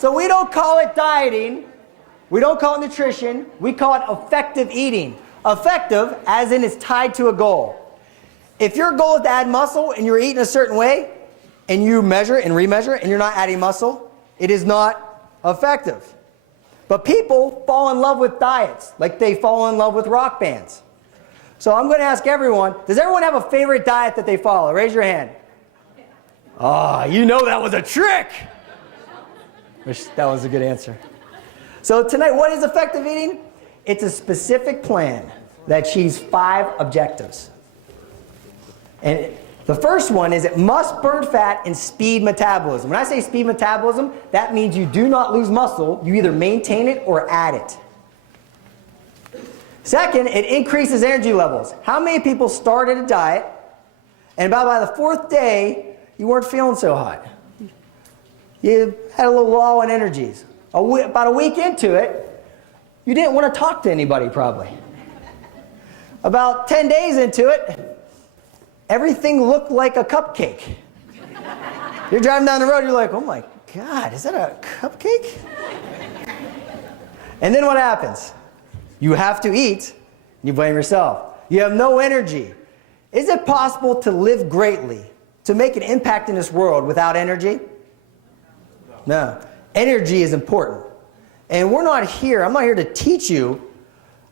So we don't call it dieting. We don't call it nutrition. We call it effective eating. Effective, as in it's tied to a goal. If your goal is to add muscle and you're eating a certain way, and you measure and remeasure and you're not adding muscle, it is not effective. But people fall in love with diets like they fall in love with rock bands. So I'm going to ask everyone, does everyone have a favorite diet that they follow? Raise your hand. Oh, you know that was a trick. That was a good answer. So tonight, what is effective eating? It's a specific plan that achieves 5 objectives. And the first one is it must burn fat and speed metabolism. When I say speed metabolism, that means you do not lose muscle. You either maintain it or add it. Second, it increases energy levels. How many people started a diet and by the 4th day, you weren't feeling so hot? You had a little low in energies. About a week into it, you didn't want to talk to anybody probably. About 10 days into it, everything looked like a cupcake. You're driving down the road, you're like, oh my God, is that a cupcake? And then what happens? You have to eat, and you blame yourself. You have no energy. Is it possible to live greatly, to make an impact in this world without energy? No. Energy is important. And I'm not here to teach you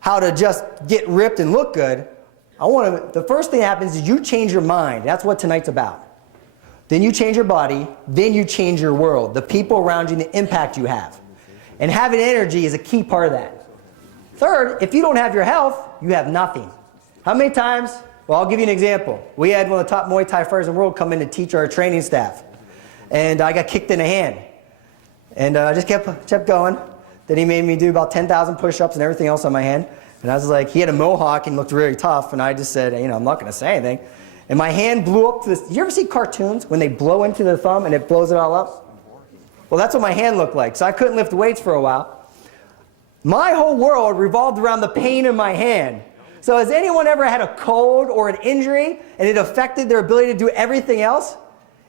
how to just get ripped and look good. The first thing that happens is you change your mind. That's what tonight's about. Then you change your body, then you change your world, the people around you, and the impact you have. And having energy is a key part of that. Third, if you don't have your health, you have nothing. How many times? Well, I'll give you an example. We had one of the top Muay Thai fighters in the world come in to teach our training staff. And I got kicked in the hand. And I just kept going. Then he made me do about 10,000 push-ups and everything else on my hand. And I was like, he had a mohawk and looked really tough. And I just said, I'm not going to say anything. And my hand blew up to this. You ever see cartoons when they blow into the thumb and it blows it all up? Well, that's what my hand looked like. So I couldn't lift weights for a while. My whole world revolved around the pain in my hand. So has anyone ever had a cold or an injury and it affected their ability to do everything else?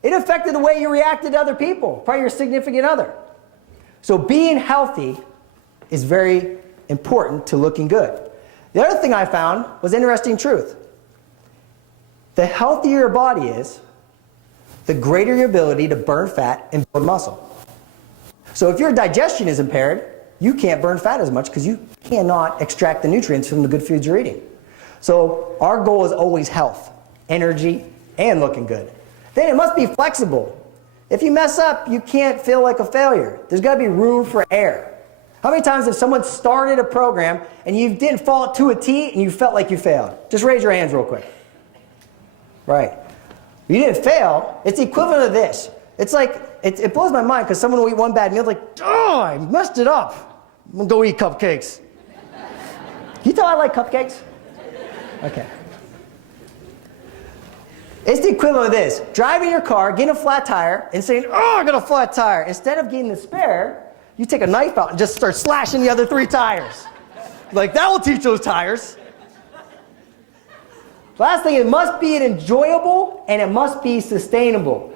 It affected the way you reacted to other people, probably your significant other. So being healthy is very important to looking good. The other thing I found was interesting truth. The healthier your body is, the greater your ability to burn fat and build muscle. So if your digestion is impaired, you can't burn fat as much because you cannot extract the nutrients from the good foods you're eating. So our goal is always health, energy, and looking good. Then it must be flexible. If you mess up, you can't feel like a failure. There's got to be room for error. How many times have someone started a program and you didn't follow it to a T and you felt like you failed? Just raise your hands real quick. Right. You didn't fail. It's the equivalent of this. It's like, it blows my mind because someone will eat one bad meal, like, oh, I messed it up. I'm going to go eat cupcakes. Can you tell I like cupcakes? Okay. It's the equivalent of this. Driving your car, getting a flat tire, and saying, oh, I got a flat tire. Instead of getting the spare, you take a knife out and just start slashing the other 3 tires. Like, that will teach those tires. Last thing, it must be enjoyable and it must be sustainable.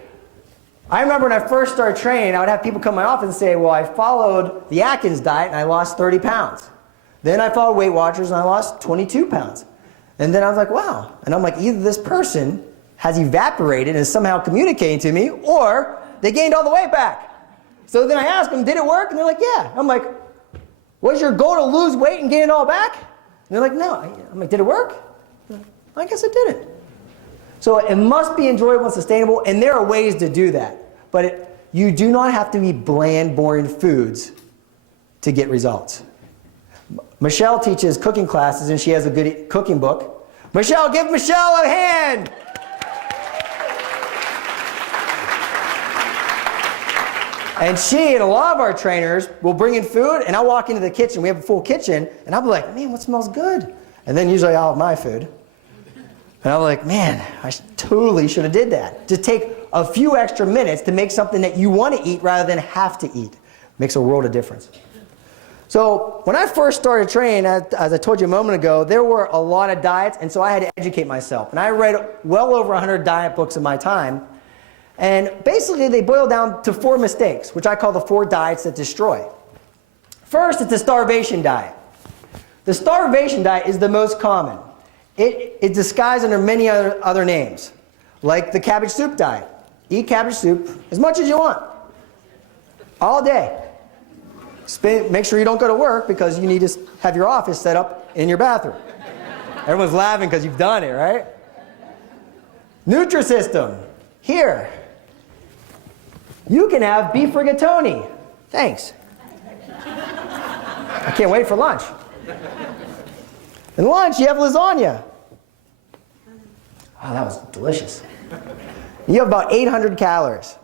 I remember when I first started training, I would have people come to my office and say, well, I followed the Atkins diet and I lost 30 pounds. Then I followed Weight Watchers and I lost 22 pounds. And then I was like, wow. And I'm like, either this person has evaporated and is somehow communicating to me, or they gained all the weight back. So then I asked them, did it work? And they're like, yeah. I'm like, was your goal to lose weight and gain it all back? And they're like, no. I'm like, did it work? I guess it didn't. So it must be enjoyable and sustainable, and there are ways to do that. But you do not have to eat bland, boring foods to get results. Michelle teaches cooking classes, and she has a good cooking book. Michelle, give Michelle a hand! And she and a lot of our trainers will bring in food, and I'll walk into the kitchen. We have a full kitchen, and I'll be like, man, what smells good? And then usually I'll have my food. And I'm like, man, I totally should have did that. Just take a few extra minutes to make something that you want to eat rather than have to eat. Makes a world of difference. So when I first started training, as I told you a moment ago, there were a lot of diets, and so I had to educate myself. And I read well over 100 diet books in my time. And basically, they boil down to 4 mistakes, which I call the 4 diets that destroy. First, it's the starvation diet. The starvation diet is the most common. It's disguised under many other names, like the cabbage soup diet. Eat cabbage soup as much as you want, all day. Make sure you don't go to work because you need to have your office set up in your bathroom. Everyone's laughing because you've done it, right? Nutrisystem. Here. You can have beef rigatoni. Thanks. I can't wait for lunch. And lunch, you have lasagna. Oh, that was delicious. You have about 800 calories.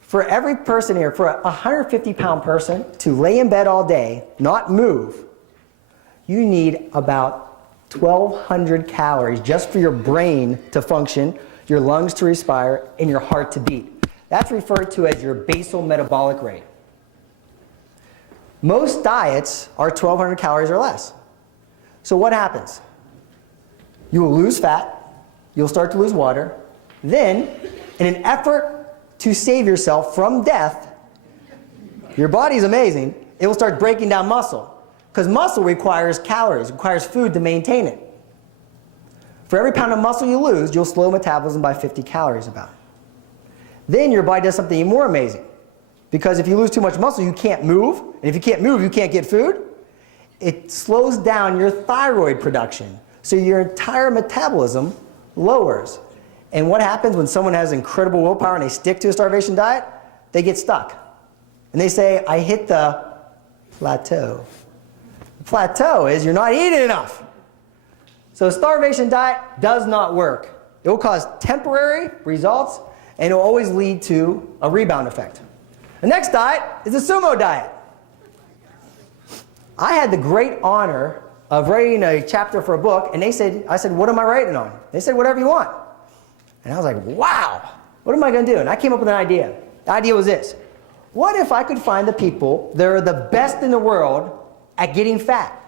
For every person here, for a 150-pound person to lay in bed all day, not move, you need about 1,200 calories just for your brain to function, your lungs to respire, and your heart to beat. That's referred to as your basal metabolic rate. Most diets are 1,200 calories or less. So what happens? You will lose fat, you'll start to lose water, then, in an effort to save yourself from death, your body's amazing, it will start breaking down muscle. Because muscle requires calories, requires food to maintain it. For every pound of muscle you lose, you'll slow metabolism by 50 calories about. Then your body does something even more amazing. Because if you lose too much muscle, you can't move. And if you can't move, you can't get food. It slows down your thyroid production. So your entire metabolism lowers. And what happens when someone has incredible willpower and they stick to a starvation diet? They get stuck. And they say, I hit the plateau. The plateau is you're not eating enough. So a starvation diet does not work. It will cause temporary results, and it will always lead to a rebound effect. The next diet is the sumo diet. I had the great honor of writing a chapter for a book, and I said, what am I writing on? They said, whatever you want. And I was like, wow, what am I going to do? And I came up with an idea. The idea was this. What if I could find the people that are the best in the world at getting fat,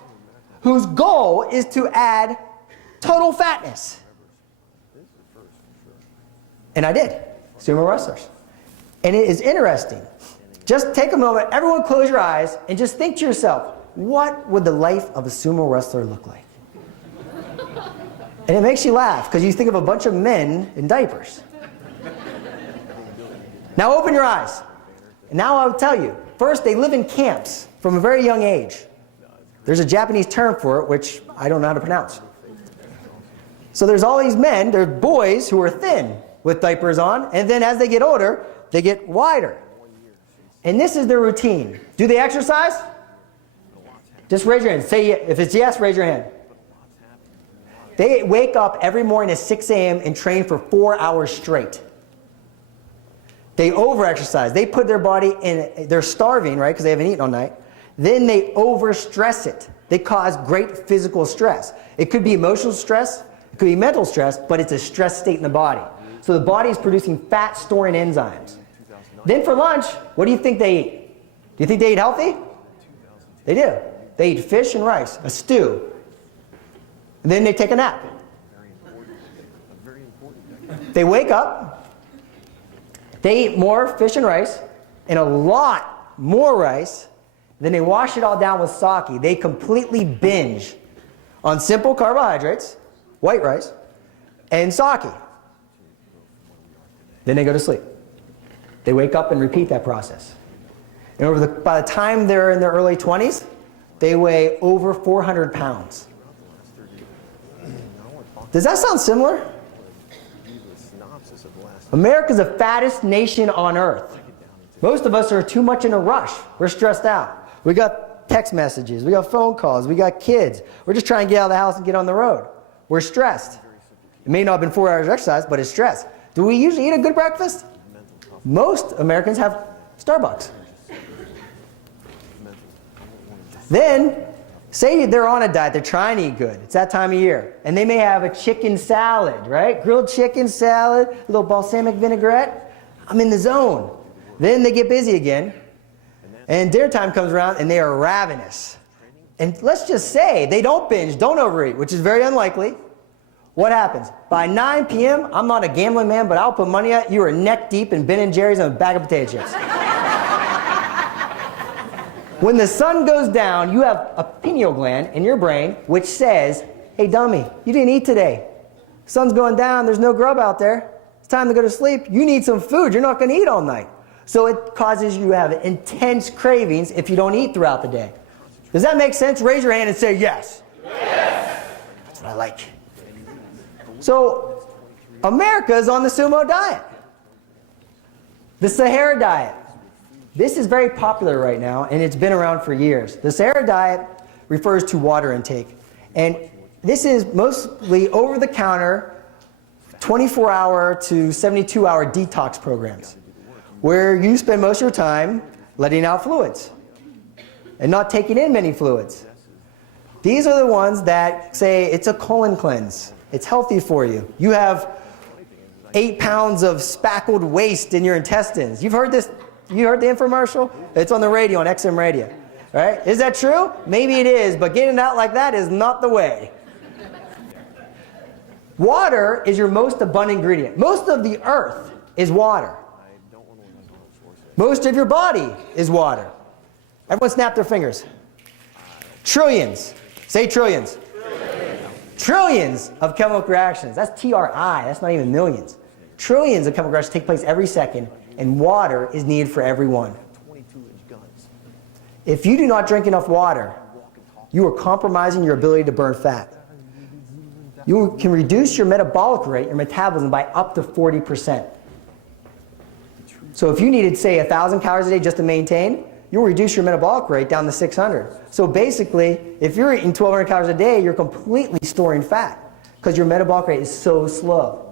whose goal is to add total fatness? And I did. Sumo wrestlers. And it is interesting. Just take a moment, everyone close your eyes, and just think to yourself, what would the life of a sumo wrestler look like? And it makes you laugh, because you think of a bunch of men in diapers. Now open your eyes. And now I'll tell you. First, they live in camps from a very young age. There's a Japanese term for it, which I don't know how to pronounce. So there's all these men, they're boys who are thin with diapers on, and then as they get older, they get wider. And this is their routine. Do they exercise? Just raise your hand. Say if it's yes, raise your hand. They wake up every morning at 6 a.m. and train for 4 hours straight. They over-exercise. They put their body in, they're starving, right, because they haven't eaten all night. Then they over-stress it. They cause great physical stress. It could be emotional stress, it could be mental stress, but it's a stress state in the body. So the body is producing fat-storing enzymes. Then for lunch, what do you think they eat? Do you think they eat healthy? They do. They eat fish and rice, a stew. And then they take a nap. They wake up, they eat more fish and rice, and a lot more rice. Then they wash it all down with sake. They completely binge on simple carbohydrates, white rice, and sake. Then they go to sleep. They wake up and repeat that process. And by the time they're in their early 20s, they weigh over 400 pounds. Does that sound similar? America's the fattest nation on earth. Most of us are too much in a rush. We're stressed out. We got text messages. We got phone calls. We got kids. We're just trying to get out of the house and get on the road. We're stressed. It may not have been 4 hours of exercise, but it's stress. Do we usually eat a good breakfast? Most Americans have Starbucks. Then, say they're on a diet, they're trying to eat good. It's that time of year. And they may have a chicken salad, right? Grilled chicken salad, a little balsamic vinaigrette. I'm in the zone. Then they get busy again. And dinner time comes around and they are ravenous. And let's just say they don't binge, don't overeat, which is very unlikely. What happens? By 9 p.m., I'm not a gambling man, but I'll put money at you are neck deep in Ben & Jerry's and a bag of potato chips. When the sun goes down, you have a pineal gland in your brain which says, hey dummy, you didn't eat today. Sun's going down, there's no grub out there. It's time to go to sleep. You need some food. You're not going to eat all night. So it causes you to have intense cravings if you don't eat throughout the day. Does that make sense? Raise your hand and say yes. Yes. That's what I like. So America is on the sumo diet. The Sahara diet. This is very popular right now, and it's been around for years. The Sahara diet refers to water intake. And this is mostly over-the-counter, 24-hour to 72-hour detox programs, where you spend most of your time letting out fluids and not taking in many fluids. These are the ones that say it's a colon cleanse. It's healthy for you. You have 8 pounds of spackled waste in your intestines. You've heard this? You heard the infomercial? It's on the radio, on XM radio. Right? Is that true? Maybe it is, but getting it out like that is not the way. Water is your most abundant ingredient. Most of the earth is water. Most of your body is water. Everyone snap their fingers. Trillions. Say trillions. Trillions of chemical reactions. That's TRI. That's not even millions. Trillions of chemical reactions take place every second, and water is needed for every one. If you do not drink enough water, you are compromising your ability to burn fat. You can reduce your metabolic rate, your metabolism, by up to 40%. So if you needed, say, 1,000 calories a day just to maintain, you'll reduce your metabolic rate down to 600. So basically, if you're eating 1,200 calories a day, you're completely storing fat because your metabolic rate is so slow.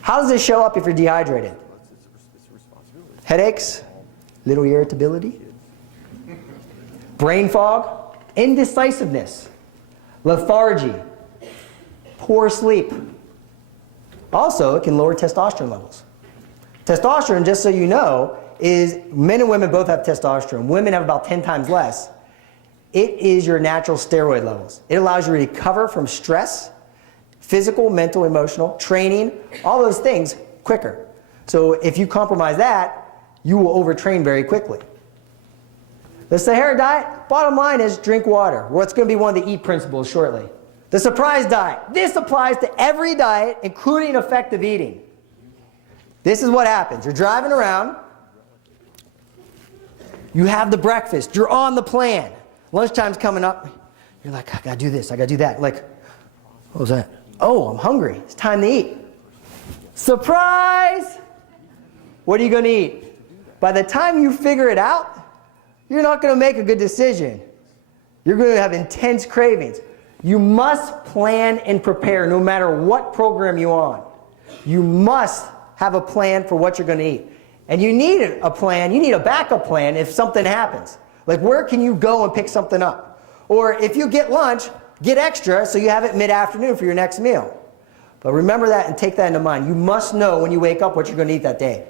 How does this show up if you're dehydrated? Headaches, little irritability, brain fog, indecisiveness, lethargy, poor sleep. Also, it can lower testosterone levels. Testosterone, just so you know, is men and women both have testosterone. Women have about 10 times less. It is your natural steroid levels. It allows you to recover from stress, physical, mental, emotional, training, all those things quicker. So if you compromise that, you will overtrain very quickly. The Sahara diet, bottom line is drink water. What's going to be one of the EAT principles shortly. The surprise diet. This applies to every diet, including effective eating. This is what happens. You're driving around. You have the breakfast. You're on the plan. Lunchtime's coming up. You're like, I got to do this. I got to do that. Like, what was that? Oh, I'm hungry. It's time to eat. Surprise! What are you going to eat? By the time you figure it out, you're not going to make a good decision. You're going to have intense cravings. You must plan and prepare no matter what program you're on. You must have a plan for what you're going to eat. And you need a plan. You need a backup plan if something happens. Like, where can you go and pick something up? Or if you get lunch, get extra so you have it mid-afternoon for your next meal. But remember that and take that into mind. You must know when you wake up what you're going to eat that day.